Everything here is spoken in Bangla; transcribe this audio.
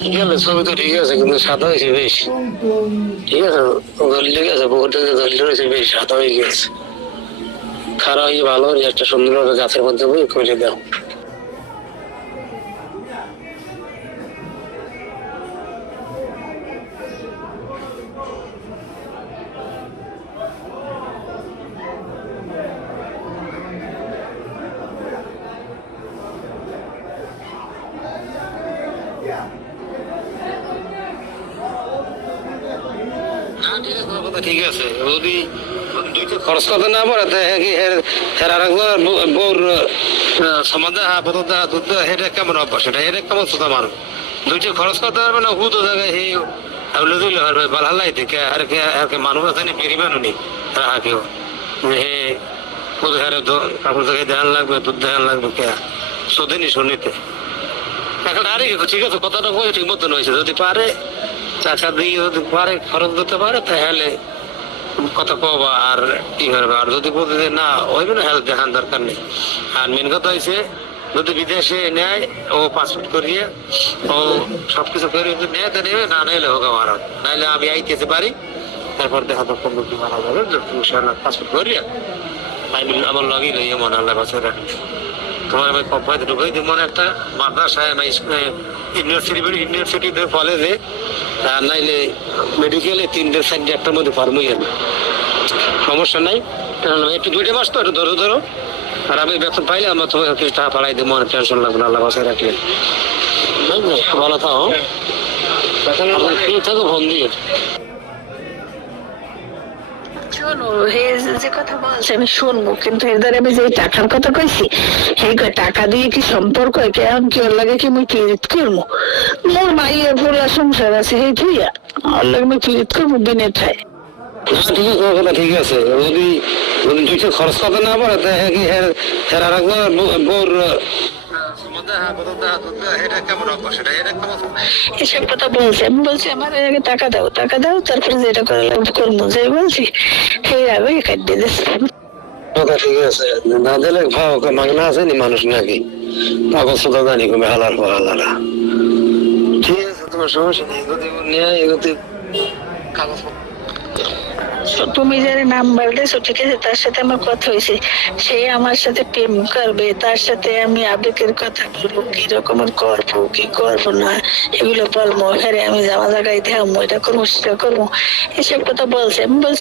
ঠিক আছে, ছবি তো ঠিক আছে, কিন্তু সাদা হয়েছে বেশ। ঠিক আছে, গলি ঠিক আছে, পুকুর থেকে গলি রয়েছে বেশ, সাদা হয়ে গেছে। খারাপ হয়ে ভালো একটা সুন্দরভাবে গাছের মধ্যে বই করে দাও। ঠিক আছে, যদি দুইটা খরচ করতে না পারে বউর সমাজে আপাতত দুধ হেঁটে কেমন অভ্যাস, এটা হেঁটে কেমন শ্রোতা মানুষ দুইটা খরচ করতে পারবে না, হুতো জায়গায় হে দিলে পারবে বালাই থেকে আর কে মানুষ আছে নি বেরি মানুনি কেউ হে হারে কাপড় থেকে ধ্যান লাগবে, দুধ ধ্যান লাগবে কে শোধেনি শুনিতে এখন আরে ঠিক আছে, কথাটা বলে ঠিক মতন হয়েছে। যদি পারে টাকা দিয়ে যদি পারে খরচ করতে পারে তাহলে কথা কবা আর কি করবে, আর যদি বলতে যে না হইবে না হেলথ দেখান দরকার নেই। আর মেন কথা হয়েছে যদি বিদেশে নেয় ও পাসপোর্ট করিয়ে ও সবকিছু করে নেয় তো নেবে, না নাইলে হোক আমার, নাইলে আমি আইতেতে পারি, তারপর দেখা তো কোন কি মারা যাবে পাসপোর্ট করিয়ে আমি আমার লগেই লইয়ে মনে আল্লাহ বাসায় রাখি। তোমার আমি কোম্পানিতে ঢুকাই দিব মনে একটা মাদ্রাসায় না ইউনিভার্সিটিতে কলেজে, আর নাইলে মেডিকেলে 3-4 একটার মধ্যে ফার্মই যাবে, সমস্যা নাই। একটু 2 মাস তো একটু ধরো আর আমি বেতন পাইলে আমরা তোমাকে কিছু টাকা পাঠাই দেবো, মনে টেনশন লাগবে না, আল্লাহ বাসায় রাখলে ভালো থাকো। থাকো ফোন দিয়ে শোনো, হে যে কথা বলছে আমি শুনবো, কিন্তু এর দ্বারা আমি যে টাকার কথা কইছি সেই টাকা দিয়ে কি সম্পর্ক কেমন কি ওর লাগে কি মুই পীড়িত করবো? মোর মাইয়ের পুরা সংসার আছে সেই থুইয়া ওর লাগে মুই পীড়িত করবো দিনে ঠাই। ঠিক আছে, যদি দুইটা খরচ করতে না পারে বউর এসব কথা বলছে, আমি বলছি আমার আগে টাকা দাও তারপরে যেটা করে করবো, যে বলছি সেই আগে কাটিয়ে দিচ্ছে। ঠিক আছে, না দিলে ভাও মাগনা আছে নি মানুষ নাকি কাগজ তো জানি কমে হালার হালারা। ঠিক আছে, তোমার সমস্যা নেই, এগোতে কাগজ তুমি যারা নাম্বার দিয়েছো ঠিক আছে, তার সাথে আমার কথা হয়েছে, সে আমার সাথে প্রেম করবে, তার সাথে আমি আবেগের কথা বলবো, কি রকমের করবো কি করবো না এগুলো বলবো, হ্যাঁ আমি জামা জায়গায় দেবো, এটা করবো সেটা করবো, এসব কথা বলছে। আমি বলছি